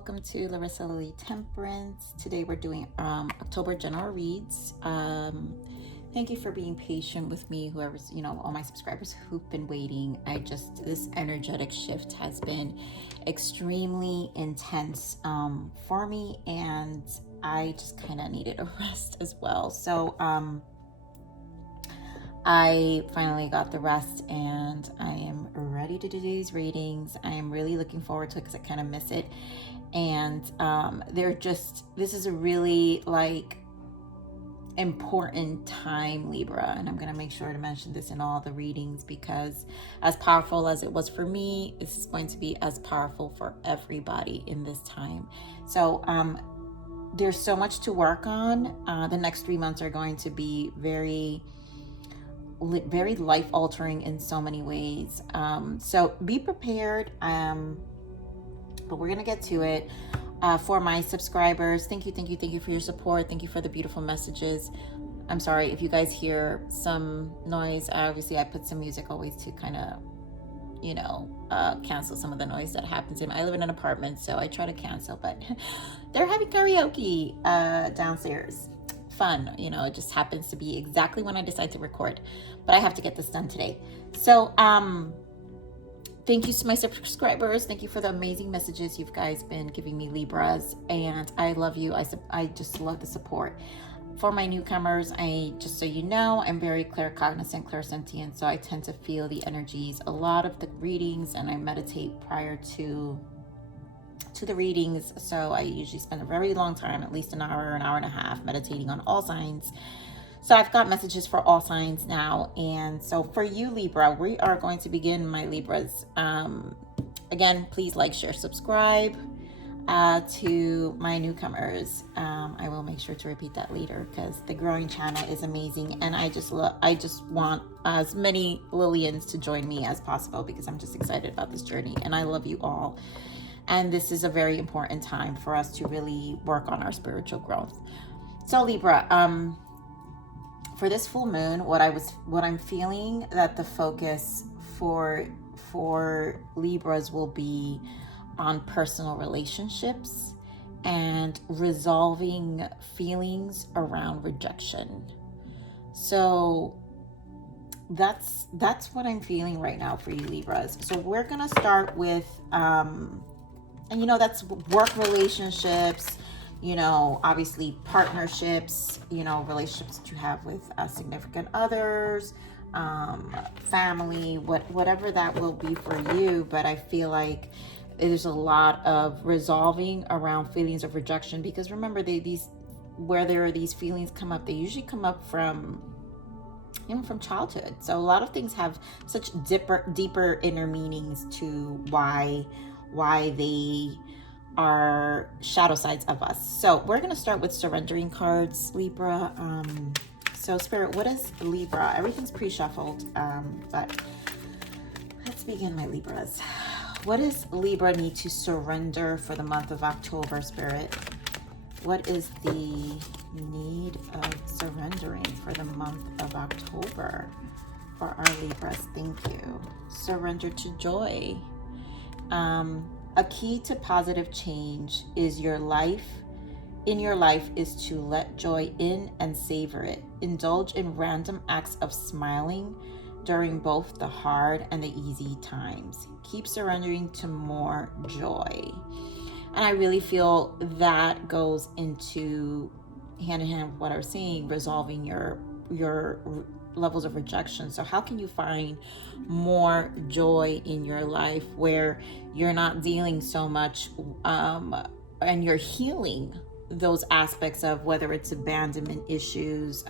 welcome to Larisa Lili Temperance. Today we're doing October general reads. Thank you for being patient with me, whoever's, all my subscribers who've been waiting. This energetic shift has been extremely intense for me, and I just kind of needed a rest as well. So I finally got the rest and I am ready to do these readings. I am really looking forward to it because I kind of miss it. And this is a really important time, Libra. And I'm going to make sure to mention this in all the readings because as powerful as it was for me, this is going to be as powerful for everybody in this time. So there's so much to work on. The next 3 months are going to be very life-altering in so many ways. So be prepared. But we're gonna get to it. For my subscribers, thank you for your support. Thank you for the beautiful messages. I'm sorry if you guys hear some noise. Obviously, I put some music always to kind of, cancel some of the noise that happens. I live in an apartment, so I try to cancel. But they're having karaoke downstairs. Fun, it just happens to be exactly when I decide to record, but I have to get this done today. So thank you to my subscribers. Thank you for the amazing messages you guys been giving me, Libras, and I love you. I just love the support. For my newcomers, just so you know, I'm very claircognizant, clairsentient, so I tend to feel the energies a lot of the readings, and I meditate prior to the readings. So I usually spend a very long time, at least an hour and a half, meditating on all signs. So I've got messages for all signs now. And so for you, Libra, we are going to begin, my Libras. Again, please like, share, subscribe. To my newcomers, I will make sure to repeat that later because the growing channel is amazing, and I just want as many Lilians to join me as possible because I'm just excited about this journey, and I love you all. And this is a very important time for us to really work on our spiritual growth. So Libra, for this full moon, what I'm feeling that the focus for Libras will be on personal relationships and resolving feelings around rejection. So that's what I'm feeling right now for you, Libras. So we're gonna start with and that's work relationships, obviously partnerships, relationships that you have with significant others, family, whatever that will be for you. But I feel like there's a lot of resolving around feelings of rejection, because remember, where there are these feelings come up, they usually come up from childhood. So a lot of things have such deeper inner meanings to why they are shadow sides of us. So we're going to start with surrendering cards, Libra. So Spirit, what is Libra? Everything's pre-shuffled, but let's begin, my Libras. What does Libra need to surrender for the month of October, Spirit? What is the need of surrendering for the month of October for our Libras? Thank you. Surrender to joy. A key to positive change in your life is to let joy in and savor it. Indulge in random acts of smiling during both the hard and the easy times. Keep surrendering to more joy. And I really feel that goes into hand in hand with what I was saying, resolving your levels of rejection. So how can you find more joy in your life where you're not dealing so much and you're healing those aspects of whether it's abandonment issues,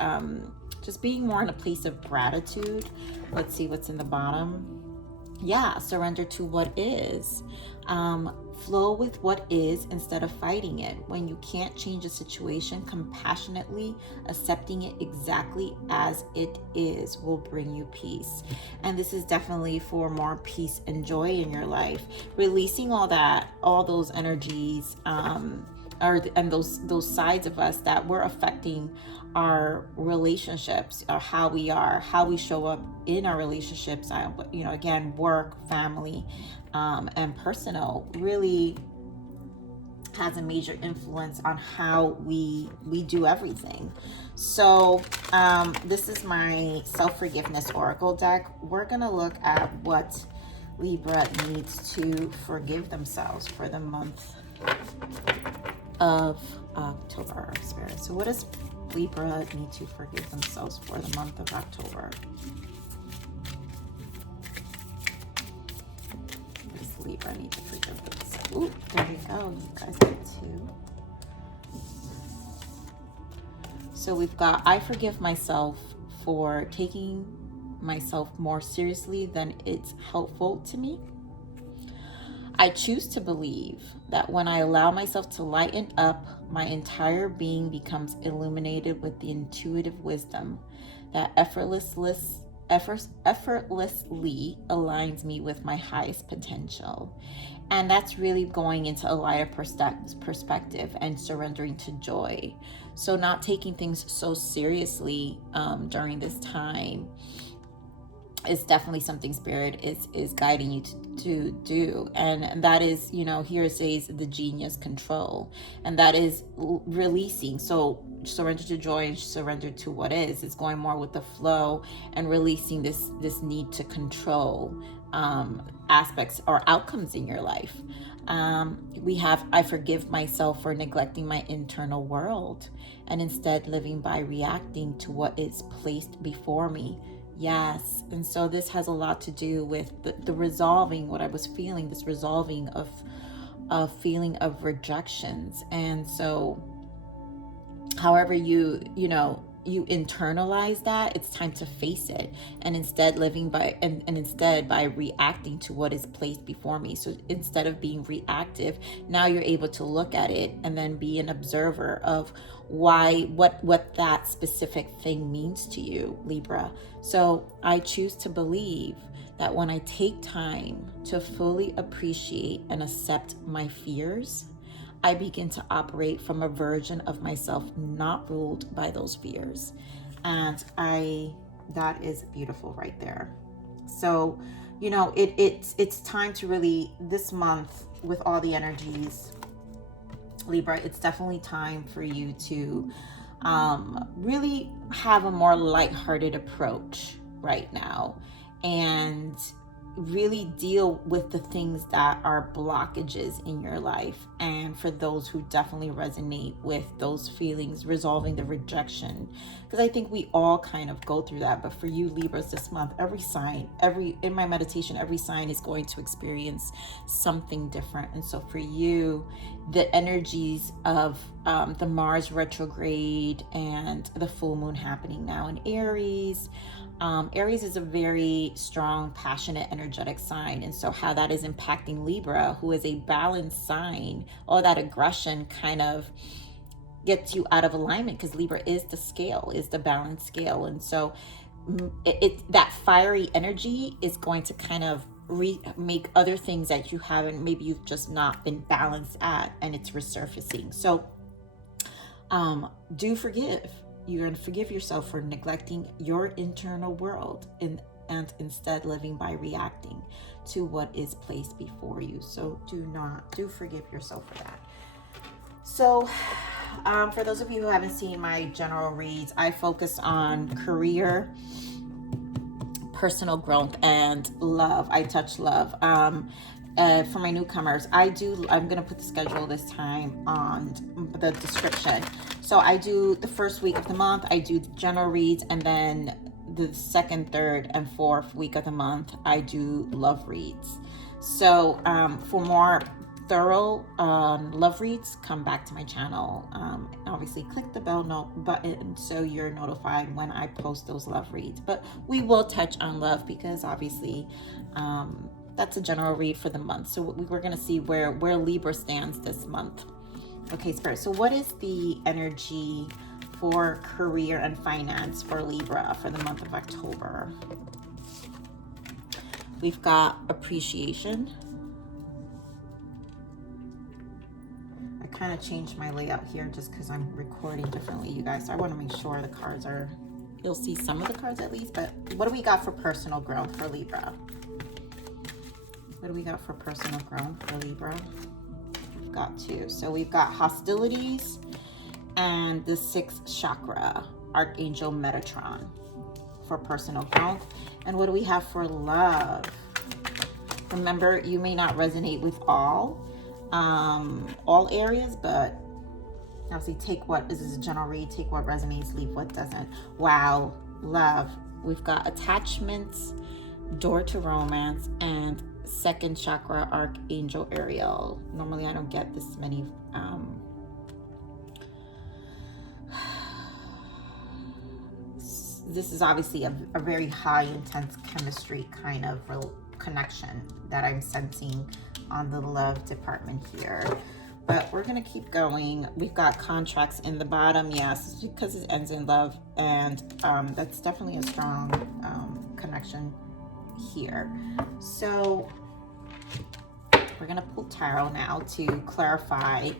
just being more in a place of gratitude. Let's see what's in the bottom. Yeah, surrender to what is. Flow with what is instead of fighting it. When you can't change a situation, compassionately accepting it exactly as it is will bring you peace. And this is definitely for more peace and joy in your life. Releasing all those energies, and those sides of us that were affecting our relationships, or how we show up in our relationships, again, work, family, and personal. Really has a major influence on how we do everything. So this is my self-forgiveness oracle deck. We're gonna look at what Libra needs to forgive themselves for the month of October, Spirit. So what does Libra need to forgive themselves for the month of October? What does Libra need to forgive themselves? Ooh, there we go. You guys get 2. So we've got, I forgive myself for taking myself more seriously than it's helpful to me. I choose to believe that when I allow myself to lighten up, my entire being becomes illuminated with the intuitive wisdom that effortlessly aligns me with my highest potential. And that's really going into a lighter perspective and surrendering to joy. So not taking things so seriously during this time is definitely something Spirit is guiding you to do. And that is, you know, here it says the genius control, and that is releasing. So surrender to joy and surrender to what is. It's going more with the flow and releasing this need to control aspects or outcomes in your life. We have, I forgive myself for neglecting my internal world and instead living by reacting to what is placed before me. Yes. And so this has a lot to do with the resolving what I was feeling, this resolving of feeling of rejections. And so however you internalize that, it's time to face it, and instead living by and instead by reacting to what is placed before me. So instead of being reactive, now you're able to look at it and then be an observer of what that specific thing means to you, Libra. So I choose to believe that when I take time to fully appreciate and accept my fears, I begin to operate from a version of myself not ruled by those fears. And that is beautiful right there. So, you know, it's time to really, this month with all the energies, Libra, it's definitely time for you to really have a more lighthearted approach right now, and really deal with the things that are blockages in your life. And for those who definitely resonate with those feelings, resolving the rejection, because I think we all kind of go through that. But for you Libras this month, every sign, in my meditation, every sign is going to experience something different. And so for you, the energies of the Mars retrograde and the full moon happening now in Aries. Aries is a very strong, passionate, energetic sign. And so how that is impacting Libra, who is a balanced sign, all that aggression kind of gets you out of alignment, because Libra is the scale, is the balanced scale. And so that fiery energy is going to kind of make other things that you haven't, maybe you've just not been balanced at, and it's resurfacing. So do forgive. You're going to forgive yourself for neglecting your internal world and instead living by reacting to what is placed before you. So do forgive yourself for that. So for those of you who haven't seen my general reads, I focus on career, personal growth, and love. I touch love. For my newcomers, I'm going to put the schedule this time on the description. So I do the first week of the month, I do the general reads, and then the second, third, and fourth week of the month, I do love reads. So for more thorough love reads, come back to my channel. Obviously click the bell button so you're notified when I post those love reads. But we will touch on love because obviously that's a general read for the month. So we're going to see where Libra stands this month. Okay, Spirit. So what is the energy for career and finance for Libra for the month of October? We've got appreciation. I kind of changed my layout here just because I'm recording differently, you guys. So I want to make sure the cards are, you'll see some of the cards at least. But what do we got for personal growth for Libra? What do we got for personal growth for Libra? We've got two. So we've got hostilities and the 6th chakra, Archangel Metatron, for personal growth. And what do we have for love? Remember, you may not resonate with all areas, but obviously take what, this is a general read, take what resonates, leave what doesn't. Wow, love. We've got attachments, door to romance, and 2nd chakra, Archangel Ariel. Normally I don't get this many this is obviously a very high intense chemistry kind of connection that I'm sensing on the love department here. But we're going to keep going. We've got contracts in the bottom. Yes, because it ends in love. And that's definitely a strong connection here. So we're going to pull tarot now to clarify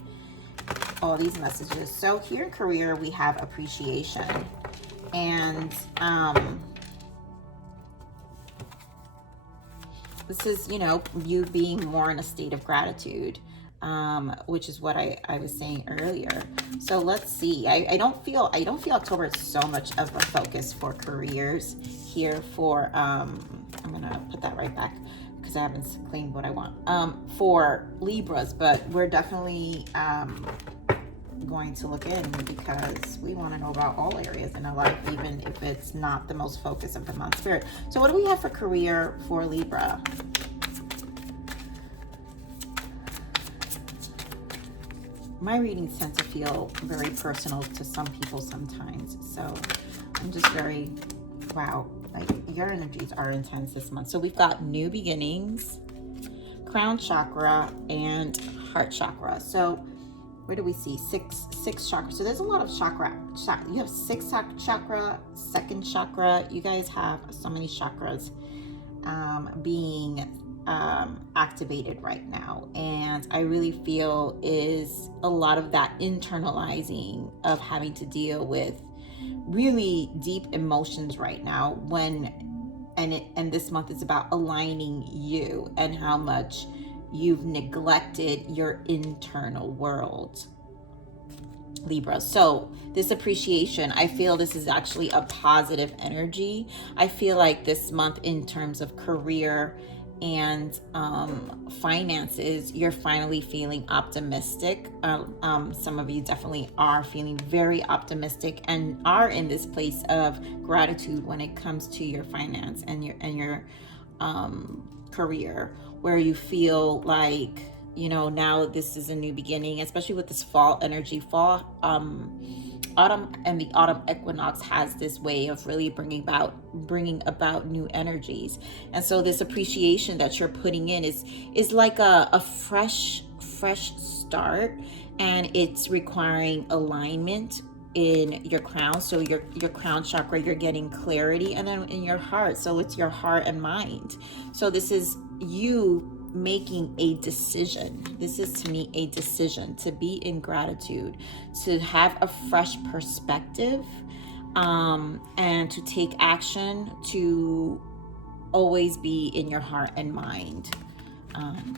all these messages. So here in career, we have appreciation. And this is, you know, you being more in a state of gratitude. Which is what I was saying earlier. So let's see. I don't feel October is so much of a focus for careers here for I'm gonna put that right back because I haven't claimed what I want for Libras, but we're definitely going to look in because we want to know about all areas in our life, even if it's not the most focus of the month. Spirit. So what do we have for career for Libra? My readings tend to feel very personal to some people sometimes. So I'm just very, wow, like your energies are intense this month. So we've got new beginnings, crown chakra, and heart chakra. So where do we see six chakras? So there's a lot of chakra. You have 6th chakra, 2nd chakra. You guys have so many chakras being activated right now, and I really feel is a lot of that internalizing of having to deal with really deep emotions right now and this month is about aligning you and how much you've neglected your internal world, Libra. So this appreciation, I feel this is actually a positive energy. I feel like this month in terms of career and finances, you're finally feeling optimistic. Some of you definitely are feeling very optimistic and are in this place of gratitude when it comes to your finance and your career, where you feel like, you know, now this is a new beginning, especially with this fall energy. Autumn and the autumn equinox has this way of really bringing about new energies. And so this appreciation that you're putting in is like a fresh start, and it's requiring alignment in your crown. So your crown chakra, you're getting clarity, and then in your heart, so it's your heart and mind. So this is you making a decision. This is, to me, a decision to be in gratitude, to have a fresh perspective, and to take action, to always be in your heart and mind.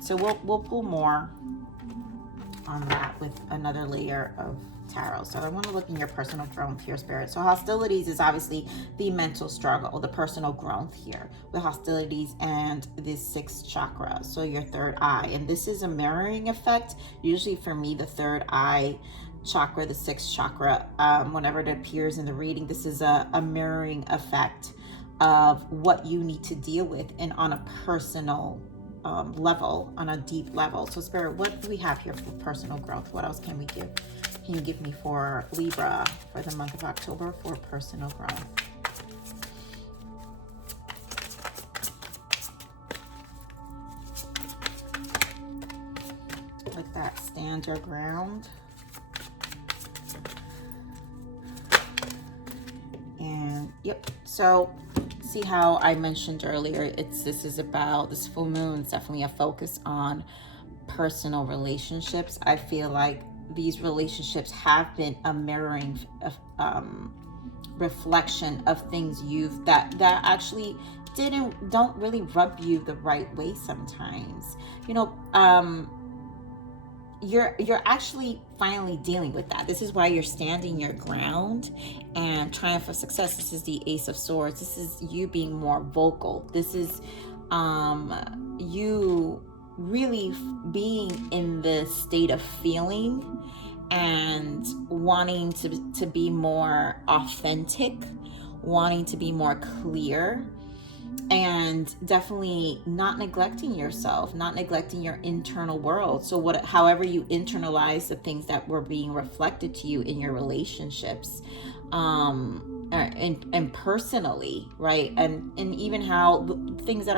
So we'll pull more on that with another layer of tarot. So I want to look in your personal growth here, Spirit. So hostilities is obviously the mental struggle, the personal growth here with hostilities and this 6th chakra, so your 3rd eye. And this is a mirroring effect. Usually for me, the 3rd eye chakra, the 6th chakra, whenever it appears in the reading, this is a mirroring effect of what you need to deal with, and on a personal level, on a deep level. So Spirit, what do we have here for personal growth? What else can we give? Can you give me for Libra for the month of October for personal growth? Let that stand your ground. And yep, so see how I mentioned earlier, this is about this full moon. It's definitely a focus on personal relationships. I feel like these relationships have been a mirroring reflection of things that actually don't really rub you the right way sometimes. You know, you're actually finally dealing with that. This is why you're standing your ground and triumph of success. This is the Ace of Swords. This is you being more vocal. This is you really being in the state of feeling and wanting to be more authentic, wanting to be more clear, and definitely not neglecting yourself, not neglecting your internal world. So however you internalize the things that were being reflected to you in your relationships, and personally, right? And even how the things that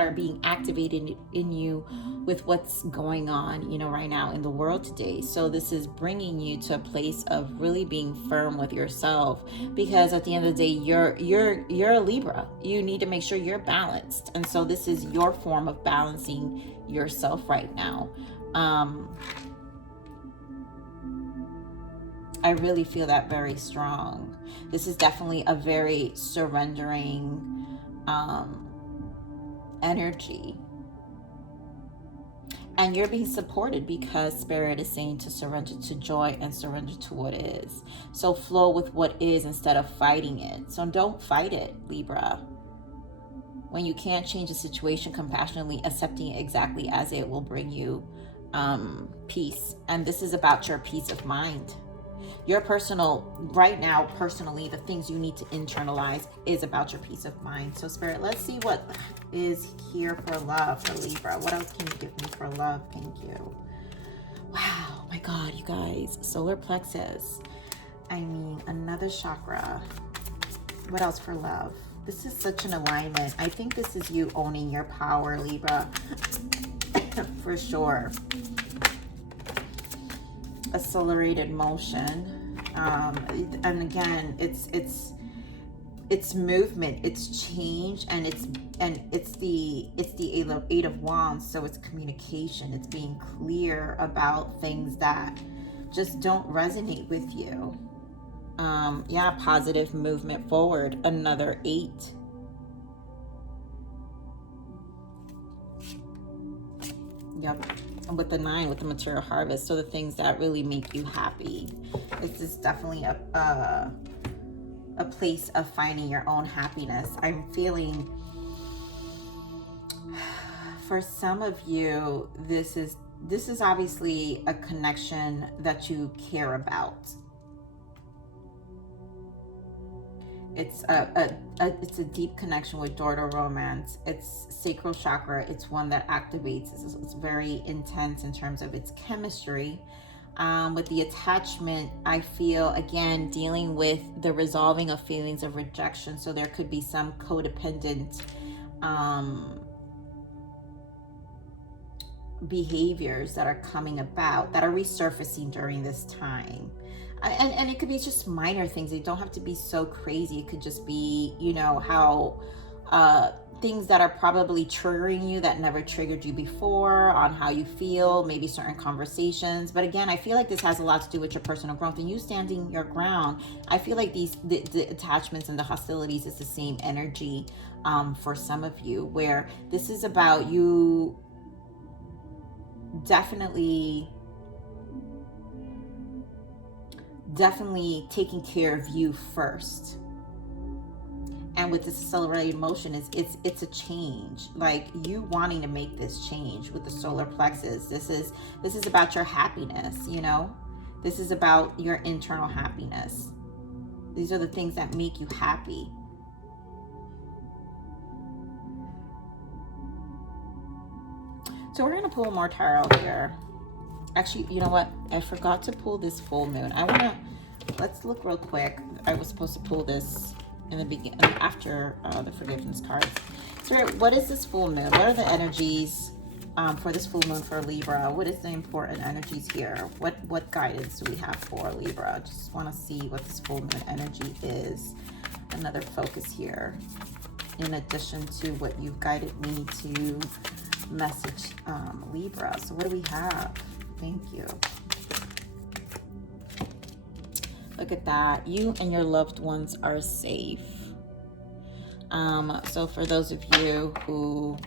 are being activated in you with what's going on, right now in the world today. So this is bringing you to a place of really being firm with yourself, because at the end of the day, you're a Libra. You need to make sure you're balanced. And so this is your form of balancing yourself right now. I really feel that very strong. This is definitely a very surrendering energy. And you're being supported because Spirit is saying to surrender to joy and surrender to what is. So flow with what is instead of fighting it. So don't fight it, Libra. When you can't change the situation, compassionately accepting it exactly as it will bring you peace. And this is about your peace of mind. Your right now, personally, the things you need to internalize is about your peace of mind. So Spirit, let's see what is here for love for Libra. What else can you give me for love? Thank you. Wow, my God, you guys. Solar plexus. I mean, another chakra. What else for love? This is such an alignment. I think this is you owning your power, Libra. For sure. Accelerated motion, and again, it's movement, it's change, and it's the Eight of Wands. So it's communication. It's being clear about things that just don't resonate with you. Yeah, positive movement forward. Another 8. Yep. With the 9, with the material harvest. So the things that really make you happy. This is definitely a place of finding your own happiness. I'm feeling, for some of you, this is obviously a connection that you care about. It's a deep connection with daughter romance. It's sacral chakra. It's one that activates. It's very intense in terms of its chemistry. With the attachment, I feel, again, dealing with the resolving of feelings of rejection. So there could be some codependent behaviors that are coming about, that are resurfacing during this time. And it could be just minor things. They don't have to be so crazy. It could just be, how things that are probably triggering you that never triggered you before, on how you feel, maybe certain conversations. But again, I feel like this has a lot to do with your personal growth and you standing your ground. I feel like the attachments and the hostilities is the same energy for some of you, where this is about you definitely taking care of you first. And with this accelerated motion, it's a change, like you wanting to make this change with the solar plexus. This is about your happiness, this is about your internal happiness. These are the things that make you happy. So we're going to pull more tarot here. Actually, you know what? I forgot to pull this full moon. Let's look real quick. I was supposed to pull this in the beginning, after the forgiveness cards. So what is this full moon? What are the energies for this full moon for Libra? What is the important energies here? What guidance do we have for Libra? Just want to see what this full moon energy is. Another focus here, in addition to what you've guided me to message Libra. So what do we have? Thank you. Look at that. You and your loved ones are safe. So for those of you who,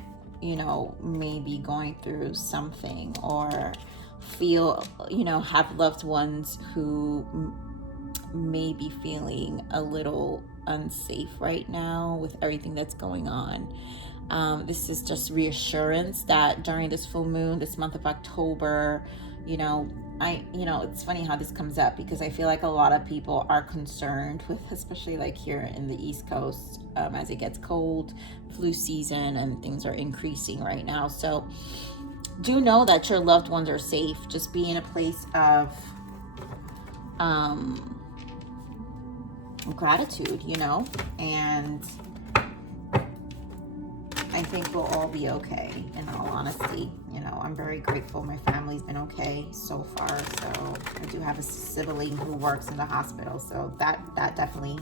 may be going through something or feel, have loved ones who may be feeling a little unsafe right now with everything that's going on. This is just reassurance that during this full moon, this month of October, it's funny how this comes up, because I feel like a lot of people are concerned with, especially like here in the East Coast, as it gets cold, flu season, and things are increasing right now. So do know that your loved ones are safe. Just be in a place of gratitude, and I think we'll all be okay, in all honesty. I'm very grateful my family's been okay so far. So I do have a sibling who works in the hospital, so that definitely,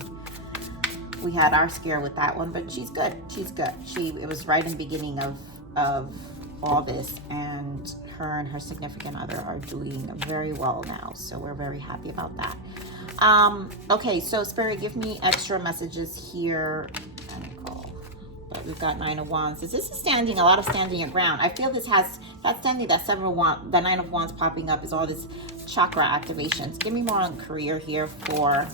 we had our scare with that one, but she's good. It was right in the beginning of all this, and her significant other are doing very well now, so we're very happy about that. Okay, so Spirit, give me extra messages here. But we've got 9 of Wands. This is a lot of standing your ground. I feel this has that standing, that 7 of Wands, the 9 of Wands popping up is all this chakra activations. Give me more on career here for.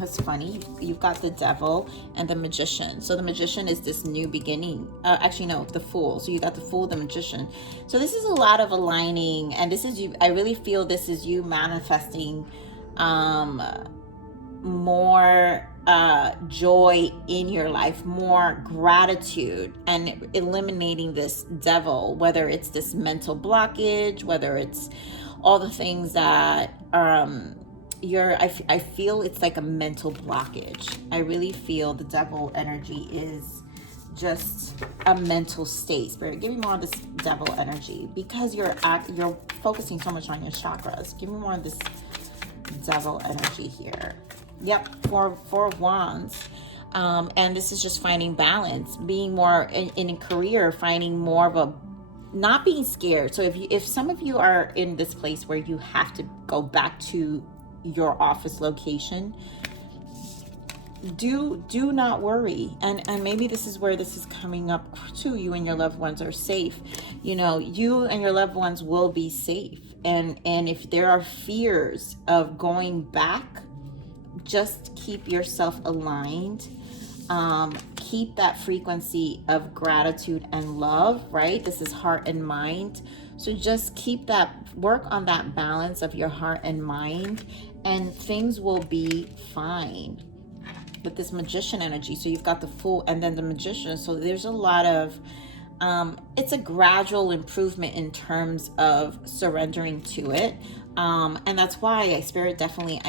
It's funny, you've got the Devil and the Magician. So the Magician is this new beginning. Actually, no, the Fool. So you got the Fool, the Magician. So this is a lot of aligning, and this is you. I really feel this is you manifesting more joy in your life, more gratitude, and eliminating this devil, whether it's this mental blockage, whether it's all the things that I feel it's like a mental blockage. I really feel the devil energy is just a mental state. Spirit, give me more of this devil energy, because you're focusing so much on your chakras. Give me more of this devil energy here. Yep, four of Wands. And this is just finding balance, being more in a career, finding more of a, not being scared. So if some of you are in this place where you have to go back to your office location, do not worry. And maybe this is where this is coming up too. You and your loved ones are safe. You and your loved ones will be safe. And if there are fears of going back, just keep yourself aligned. Keep that frequency of gratitude and love, right? This is heart and mind. So just work on that balance of your heart and mind, and things will be fine with this Magician energy. So you've got the Fool and then the Magician. So there's a lot of, it's a gradual improvement in terms of surrendering to it. And that's why Spirit definitely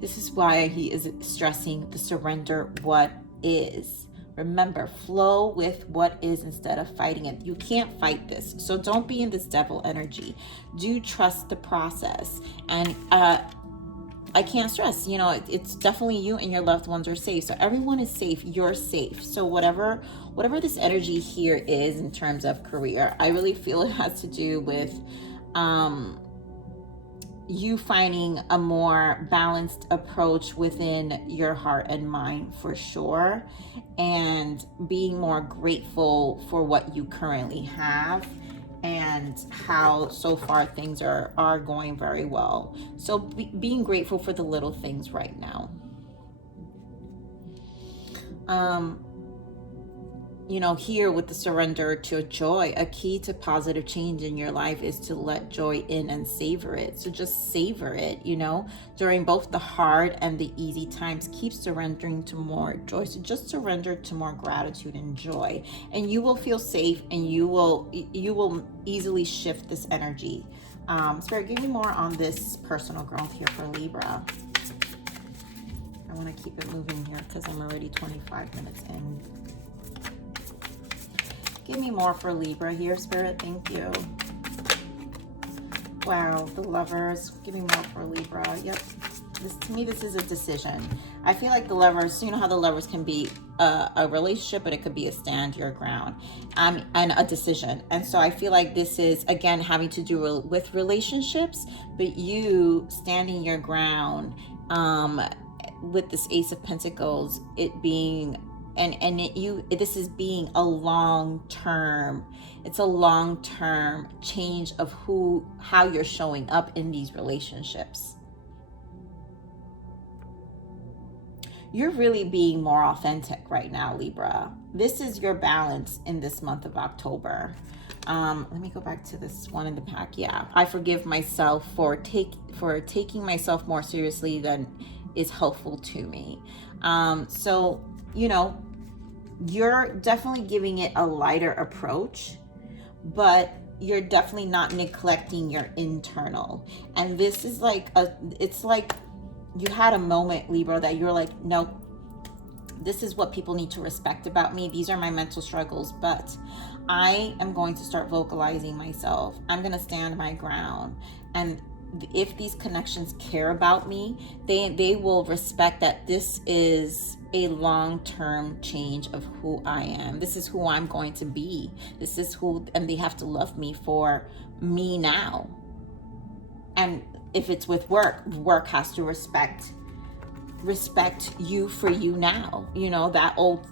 this is why he is stressing the surrender what is. Remember, flow with what is instead of fighting it. You can't fight this. So don't be in this devil energy. Do trust the process. And I can't stress, it's definitely you and your loved ones are safe. So everyone is safe. You're safe. So whatever this energy here is in terms of career, I really feel it has to do with you finding a more balanced approach within your heart and mind, for sure, and being more grateful for what you currently have and how so far things are going very well. So being grateful for the little things right now. Here with the surrender to joy, a key to positive change in your life is to let joy in and savor it. So just savor it, during both the hard and the easy times. Keep surrendering to more joy. So just surrender to more gratitude and joy, and you will feel safe, and you will easily shift this energy. Spirit, give me more on this personal growth here for Libra. I want to keep it moving here because I'm already 25 minutes in. Give me more for Libra here, Spirit. Thank you. Wow, the Lovers. Give me more for Libra. Yep. To me, this is a decision. I feel like the Lovers, you know how the Lovers can be a relationship, but it could be a stand your ground and a decision. And so I feel like this is, again, having to do with relationships, but you standing your ground with this Ace of Pentacles, it being this is being a long-term, it's a long-term change of how you're showing up in these relationships. You're really being more authentic right now, Libra. This is your balance in this month of October. Let me go back to this one in the pack. Yeah, I forgive myself for taking myself more seriously than is helpful to me. So, you know, you're definitely giving it a lighter approach, but you're definitely not neglecting your internal. And this is like it's like you had a moment, Libra, that you're like, no, this is what people need to respect about me. These are my mental struggles, but I am going to start vocalizing myself. I'm going to stand my ground. And if these connections care about me, they will respect that this is a long-term change of who I am. This is who I'm going to be. This is who, and they have to love me for me now. And if it's with work has to respect you for you now. You know, that old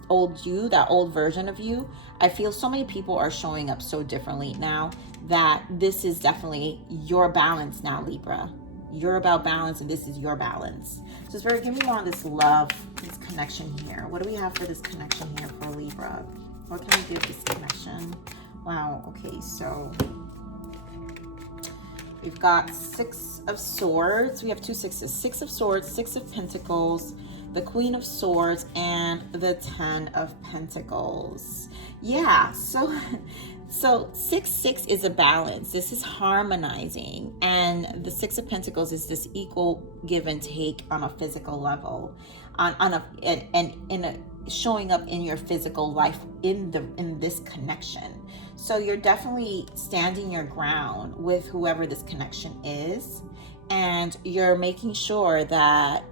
you, that old version of you. I feel so many people are showing up so differently now that this is definitely your balance now, Libra. You're about balance, and this is your balance. So Spirit, give me more on this love, this connection here. What do we have for this connection here for Libra? What can we do with this connection? Wow, okay, so we've got 6 of Swords. We have 2 sixes. 6 of Swords, 6 of Pentacles, the Queen of Swords, and the 10 of Pentacles. Yeah, so 6 is a balance. This is harmonizing. And the 6 of Pentacles is this equal give and take on a physical level. Showing up in your physical life in this connection. So you're definitely standing your ground with whoever this connection is, and you're making sure that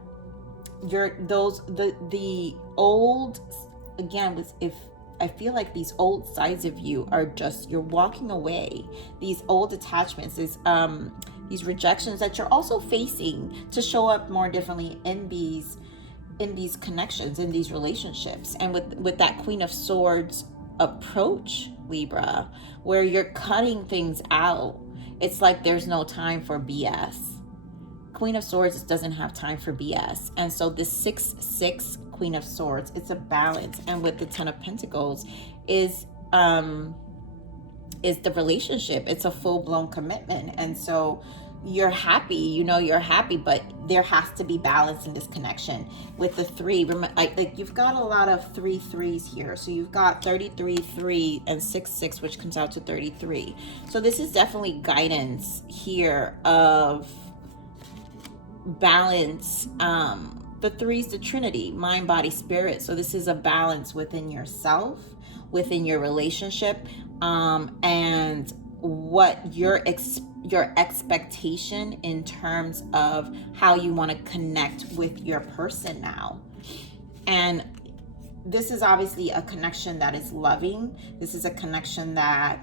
the old, again, if I feel like these old sides of you are just, you're walking away. These old attachments, these rejections that you're also facing to show up more differently in these connections, in these relationships. And with that Queen of Swords approach, Libra, where you're cutting things out, it's like there's no time for BS. Queen of Swords doesn't have time for BS. And so this 6-6 Queen of Swords, it's a balance. And with the 10 of Pentacles is the relationship. It's a full-blown commitment. And so you're happy, you're happy, but there has to be balance in this connection. With the 3, like you've got a lot of 3-3s here. So you've got 33-3 and 6-6, which comes out to 33. So this is definitely guidance here of balance. The 3 is the Trinity, mind, body, spirit. So this is a balance within yourself, within your relationship, and what your expectation in terms of how you want to connect with your person now. And this is obviously a connection that is loving. This is a connection that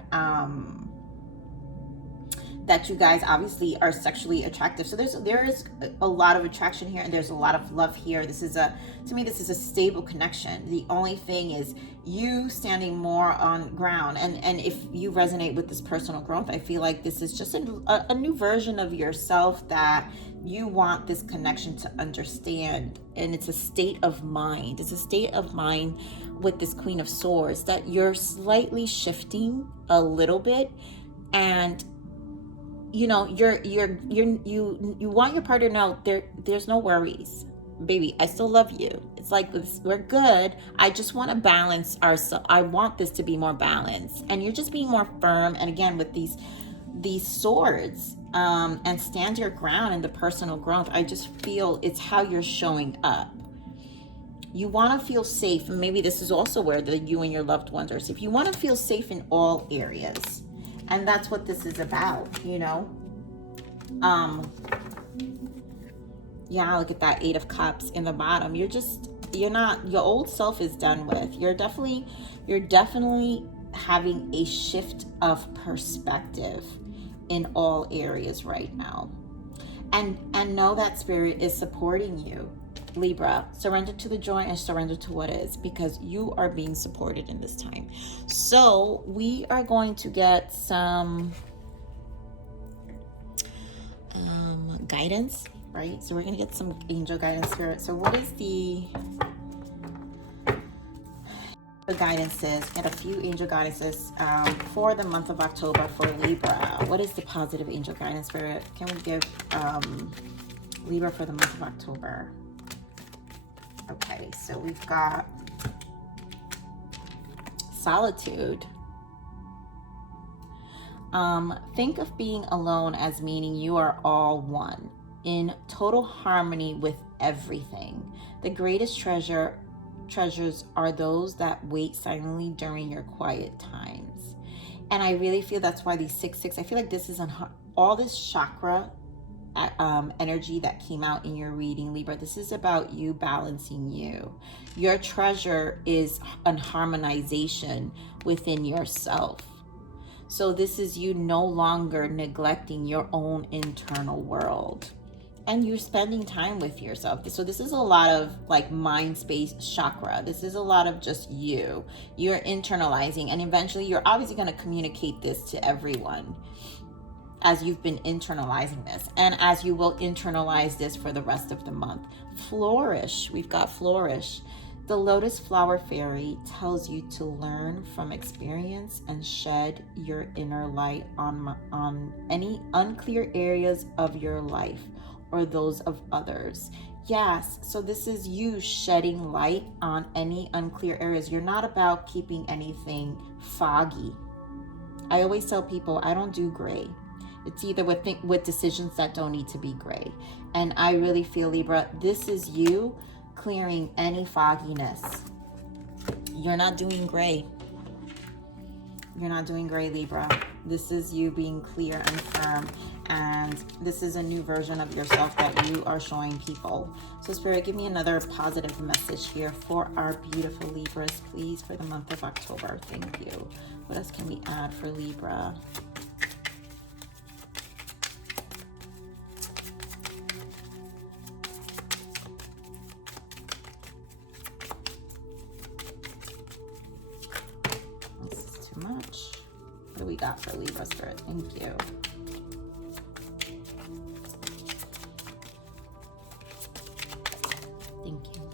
that you guys obviously are sexually attractive. So there is a lot of attraction here, and there's a lot of love here. To me, this is a stable connection. The only thing is you standing more on ground. And if you resonate with this personal growth, I feel like this is just a new version of yourself that you want this connection to understand. And it's a state of mind. It's a state of mind with this Queen of Swords that you're slightly shifting a little bit. And you want your partner to know there's no worries, baby. I still love you. It's like we're good. I just want to balance ourselves. I want this to be more balanced, and you're just being more firm. And again, with these swords, and stand your ground in the personal growth. I just feel it's how you're showing up. You want to feel safe, and maybe this is also where you and your loved ones are safe. You want to feel safe in all areas. And that's what this is about, Yeah, look at that 8 of Cups in the bottom. Your old self is done with. You're definitely having a shift of perspective in all areas right now. And know that Spirit is supporting you. Libra, surrender to the joy and surrender to what is, because you are being supported in this time. So we are going to get some guidance, right? So we're going to get some angel guidance here. So what is the guidances? Get a few angel guidances for the month of October for Libra. What is the positive angel guidance spirit? Can we give Libra for the month of October? Okay, so we've got solitude. Think of being alone as meaning you are all one, in total harmony with everything. The greatest treasures are those that wait silently during your quiet times. And I really feel that's why these 6-6, I feel like this is all this chakra energy that came out in your reading, Libra. This is about you balancing you. Your treasure is an harmonization within yourself. So this is you no longer neglecting your own internal world, and you're spending time with yourself. So this is a lot of like mind space chakra. This is a lot of just you're internalizing, and eventually you're obviously going to communicate this to everyone as you've been internalizing this, and as you will internalize this for the rest of the month. Flourish. We've got flourish. The lotus flower fairy tells you to learn from experience and shed your inner light on any unclear areas of your life or those of others. Yes, so this is you shedding light on any unclear areas. You're not about keeping anything foggy. I always tell people I don't do gray. It's either with decisions that don't need to be gray. And I really feel, Libra, this is you clearing any fogginess. You're not doing gray. You're not doing gray, Libra. This is you being clear and firm. And this is a new version of yourself that you are showing people. So Spirit, give me another positive message here for our beautiful Libras, please, for the month of October. Thank you. What else can we add for Libra? Much. What do we got for Libra, Spirit? Thank you. Thank you.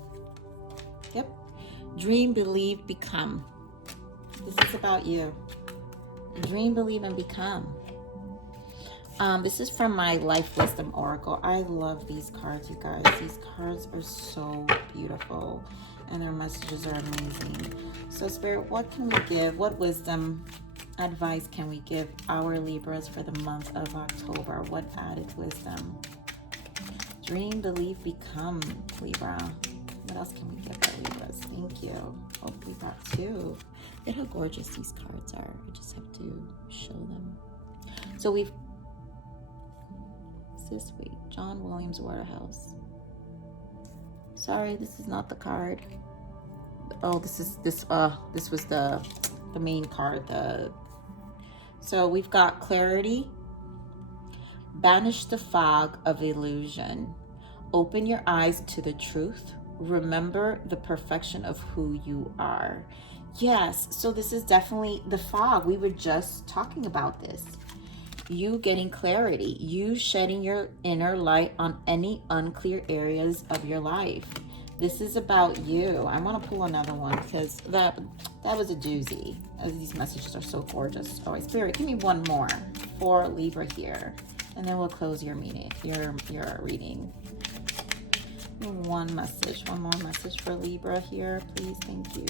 Yep. Dream, believe, become. This is about you. Dream, believe, and become. This is from my Life Wisdom Oracle. I love these cards, you guys. These cards are so beautiful, and their messages are amazing. So Spirit, what can we give? What wisdom advice can we give our Libras for the month of October? What added wisdom? Dream, believe, become, Libra. What else can we give our Libras? Thank you. Oh, we got two. Look how gorgeous these cards are. I just have to show them. So we've, what's this? Wait, John Williams Waterhouse. Sorry, this is not the card. Oh, this was the main card. So we've got clarity. Banish the fog of illusion. Open your eyes to the truth. Remember the perfection of who you are. Yes, so this is definitely the fog. We were just talking about this. You getting clarity. You shedding your inner light on any unclear areas of your life. This is about you. I want to pull another one because that was a doozy. These messages are so gorgeous. All right, Spirit, give me one more for Libra here, and then we'll close your meeting, your reading. One more message for Libra here, please. Thank you.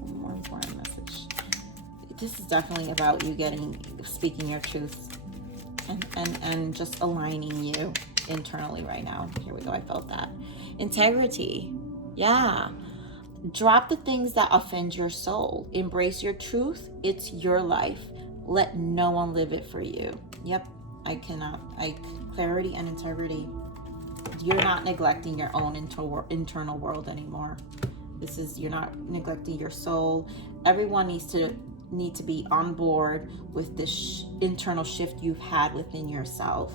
One more important message. This is definitely about you speaking your truth, and just aligning you internally right now. Here we go. I felt that. Integrity. Yeah. Drop the things that offend your soul. Embrace your truth. It's your life. Let no one live it for you. Yep. Clarity and integrity. You're not neglecting your own internal world anymore. You're not neglecting your soul. Everyone needs to be on board with this internal shift you've had within yourself.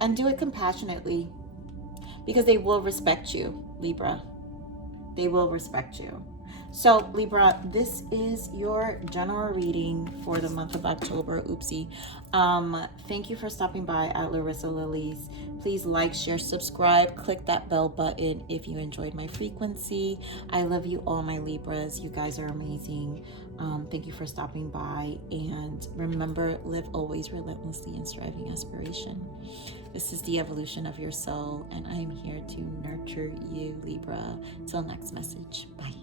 And do it compassionately. because they will respect you, Libra. They will respect you. So Libra, this is your general reading for the month of October. Oopsie. Thank you for stopping by at Larisa Lili's. Please like, share, subscribe, click that bell button if you enjoyed my frequency. I love you all, my Libras. You guys are amazing. Thank you for stopping by, and remember, live always relentlessly in striving aspiration. This is the evolution of your soul, and I'm here to nurture you, Libra. Till next message. Bye.